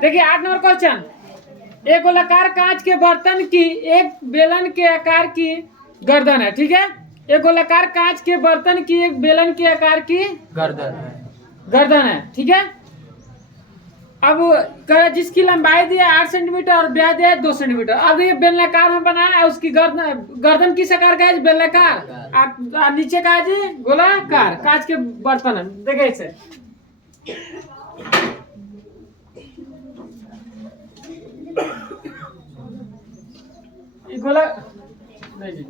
देखिए 8 number question. एक गोलाकार कांच के बर्तन की एक बेलन के आकार की गर्दन है, ठीक है। एक गोलाकार कांच के बर्तन की एक बेलन के आकार की गर्दन है, ठीक है। अब जिसकी लंबाई दी है 8 सेंटीमीटर और व्यास दिया है 2 सेंटीमीटर। अब ये बेलनाकार हम बनाया, उसकी गर्दन किस आकार का है? बेलनाकार। आप नीचे का है जी गोलाकार कांच के बर्तन है। देखिए इसे गोला नहीं जी,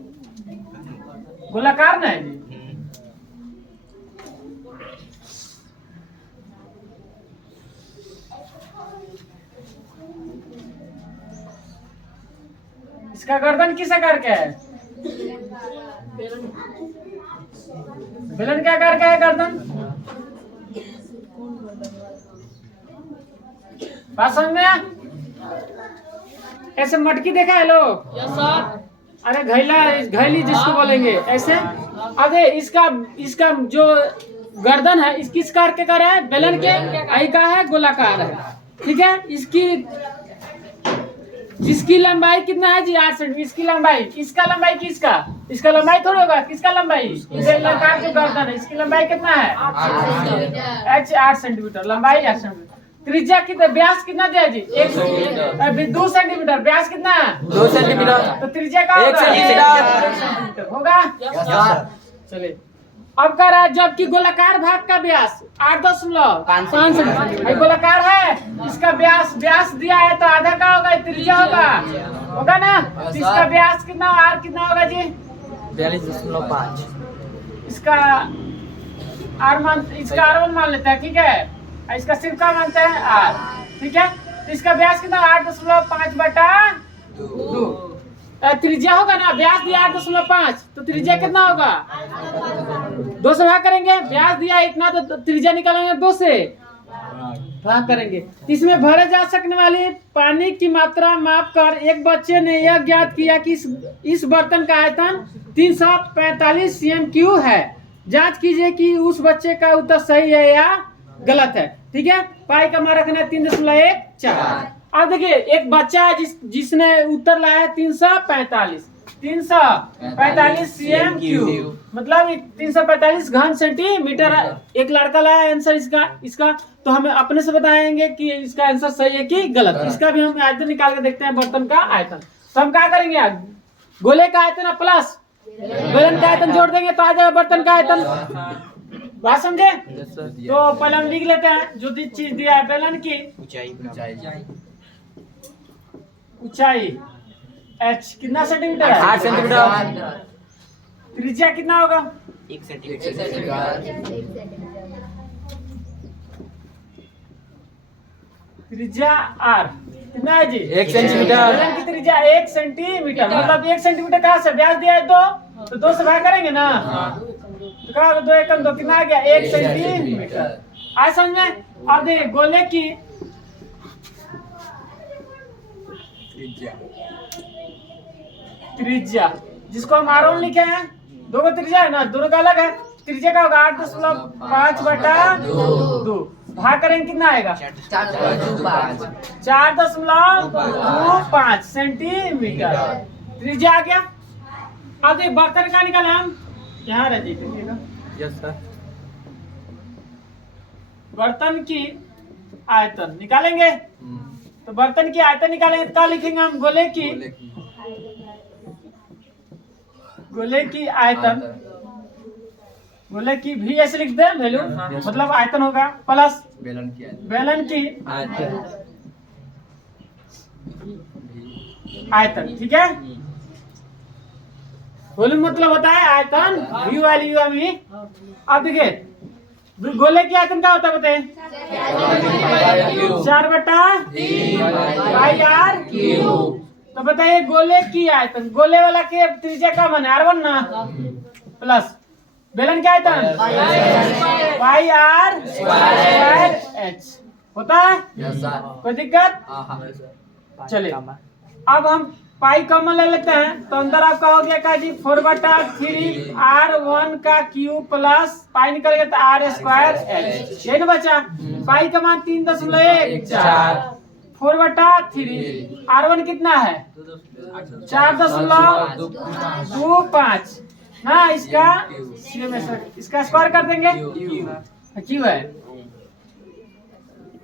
गोलाकार ना है जी। इसका गर्दन किस आकार का है? बेलन के आकार का है गर्दन। बात समझ में? ऐसे मटकी देखा है लोग? Yes sir. अरे घैली जिसको बोलेंगे ऐसे। अरे इसका जो गर्दन है इस किस आकार के कर है? बेलन के आई का है, गोलाकार है, ठीक है। जिसकी लंबाई कितना है जी? 8 सेंटीमीटर। इसकी लंबाई, इसका लंबाई किसका? इसका लंबाई थोड़ा होगा, किसका लंबाई? बेलनाकार जो गर्दन है इसकी लंबाई कितना है? 8 सेंटीमीटर लंबाई, 8 सेंटीमीटर। त्रिज्या कितना, व्यास कितना दिया जी? 2 सेंटीमीटर। व्यास कितना है? 2 सेंटीमीटर। तो त्रिज्या का 1 सेंटीमीटर होगा। चलिए अब कह रहा है जबकि गोलाकार भाग का व्यास 8.5 सेंटीमीटर। गोलाकार है, इसका व्यास दिया है तो आधा का होगा, त्रिज्या होगा ना। इसका व्यास कितना, आर कितना होगा जी? 42.5। इसका R1 मान लेते हैं, ठीक है। इसका सिर्फ का मानते हैं आर, ठीक है। तो इसका व्यास कितना? 8.5/2। त्रिज्या होगा ना, व्यास दिया 8.5 तो त्रिज्या कितना होगा? 2 से भाग करेंगे। व्यास दिया इतना तो त्रिज्या निकालेंगे 2 से भाग करेंगे। इसमें भरे जा सकने वाली पानी की मात्रा माप कर एक बच्चे ने यह ज्ञात किया कि इस बर्तन का आयतन 345 cm³ है। जांच कीजिए कि उस बच्चे का उत्तर सही है या गलत है, ठीक है। पाई का मान रखना है 3.14। अब देखिए एक बच्चा है जिसने उत्तर लाया है 345 cm³, मतलब 345 घन सेंटीमीटर। एक लड़का लाया आंसर इसका तो हमें अपने से बताएंगे कि इसका आंसर सही है कि गलत। इसका भी हम आयतन निकाल के देखते हैं, बर्तन का आयतन। तो हम क्या करेंगे? गोले का आयतन प्लस बेलन का आयतन जोड़ देंगे तो आ जाएगा बर्तन का आयतन। बात समझे? तो पहले हम लिख लेते हैं जो चीज दिया है। बेलन की ऊंचाई h कितना सेंटीमीटर है? 8 सेंटीमीटर। त्रिज्या कितना होगा? 1 सेंटीमीटर। त्रिज्या r कितना है जी? 1 सेंटीमीटर। बेलन की त्रिज्या 1 सेंटीमीटर, मतलब 1 सेंटीमीटर कहाँ से? व्यास दिया है 2 तो 2 से भाग करेंगे ना। तो कहा 2 एकम 2 कितना आ गया? 1 सेंटीमीटर। आज समझ में? अब देखिए गोले की त्रिज्या जिसको हम R1 लिखे हैं, 2 को त्रिज्या है ना, दोनों का अलग है। त्रिज्या का होगा 8.5/2। भाग करेंगे कितना आएगा? 4.25 सेंटीमीटर त्रिज्या आ गया। अब ये बर्तन का निकाले हम, यहाँ रह देखिएगा। Yes sir. बर्तन की आयतन निकालेंगे तो बर्तन की आयतन निकालेंगे तो क्या लिखेंगे हम? गोले की आयतन, गोले की भी ऐसे लिख दे वैल्यू, मतलब आयतन होगा प्लस बेलन की आयतन, ठीक है। वॉल्यूम मतलब होता है आयतन, V वाली U में। अब देखिए गोले की आयतन क्या होता है बताइए? 4/3πr³। तो बताइए गोले की आयतन, गोले वाला के त्रिज्या का मान R1 ना, प्लस बेलन की आयतन πr² होता है। कोई दिक्कत? चलिए अब हम पाई कॉमन ले लेते हैं तो अंदर आपका हो गया का जी 4/3R1 का क्यूब प्लस पाई निकल गया तो R² L, यही ना बचा। पाई का मान 3.14 4/3 R1 कितना है 4.25 ना इसका इसका स्क्वायर कर देंगे क्यों है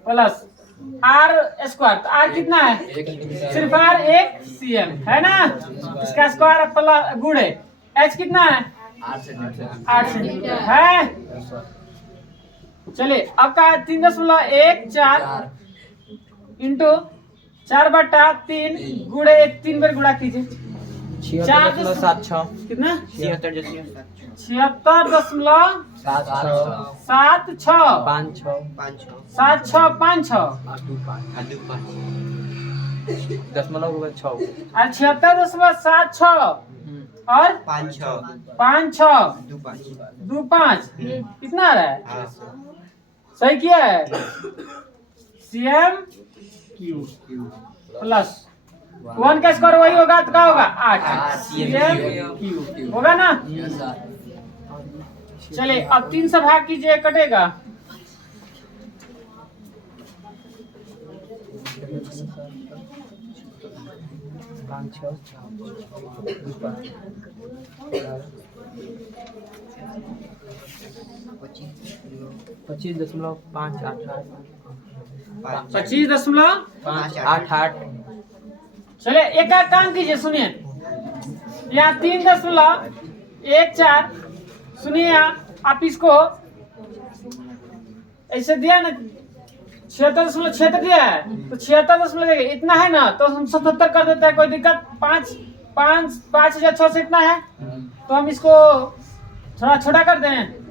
प्लस R स्क्वायर तो R कितना है सिर्फ R 1 cm है ना इसका स्क्वायर प्लस गुणे H कितना है 8 सेंटीमीटर है। चलिए अब का 3.14 इंटू 4/3 गुणे 3 बार गुणा कीजिए 76 कितना 76 76.76 दशमलव 6 और 76.76 और 5.625 कितना आ रहा है सही किया है CM क्यू प्लस 1 का स्क्वायर वही होगा तो क्या होगा 8 CM क्यू होगा ना। चलिए अब 3 से भाग कीजिए कटेगा पच्चीस दशमलव 25.88। चलिए एक का काम कीजिए सुनिए यहाँ 3.14 सुनिए आप इसको ऐसे दिया ना 76.76 दिया है तो 76 देंगे इतना है ना तो हम 77 कर देते हैं कोई दिक्कत 5,600 से इतना है तो हम इसको थोड़ा छोटा कर दें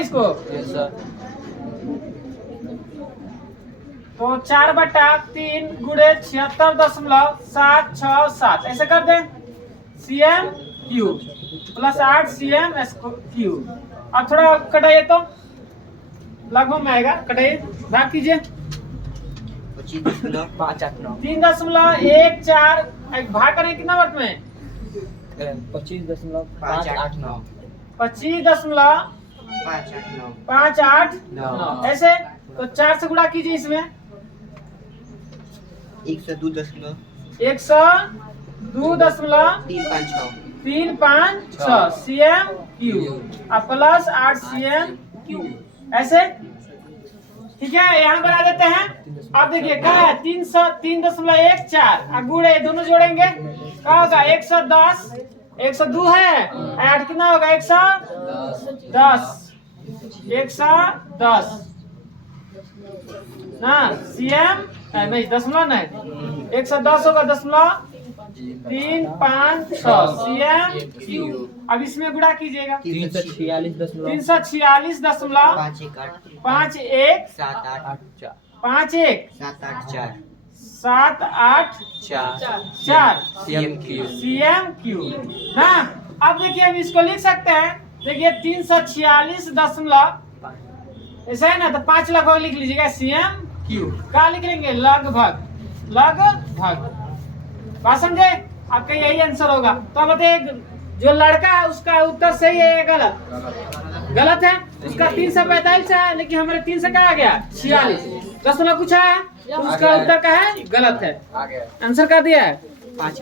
इसको तो 4/3 गुणे 76.767 ऐसे कर दें CM Q plus 8 CM Q. अब थोड़ा कटाइए तो लगभग में आएगा कटाइए भाग कीजिए 3.14 भाग करें कितना वर्त में 25.589 ऐसे तो 4 से गुणा कीजिए इसमें 102.356 CM Q plus 8 CM Q ऐसे ठीक है यहाँ बना देते हैं। अब देखिए क्या है 303.14 गुणे दोनों जोड़ेंगे क्या होगा 110 102 है 8 कितना होगा 110 ना CM नहीं दशमलव नहीं 110 होगा 0.356 CM क्यू। अब इसमें गुणा कीजिएगा 346.51 CM क्यू ना। अब देखिए हम इसको लिख सकते हैं देखिए 346 ऐसा है ना तो 5 लगभग लिख लीजिएगा CM क्यू क्या लिख लेंगे लगभग बात समझे आपका यही आंसर होगा। तो बताइए जो लड़का है उसका उत्तर सही है या गलत है उसका 345 है लेकिन हमारे 3 से क्या आ गया 46 दशमलव कुछ है तो उसका उत्तर क्या है गलत है आंसर क्या दिया है 5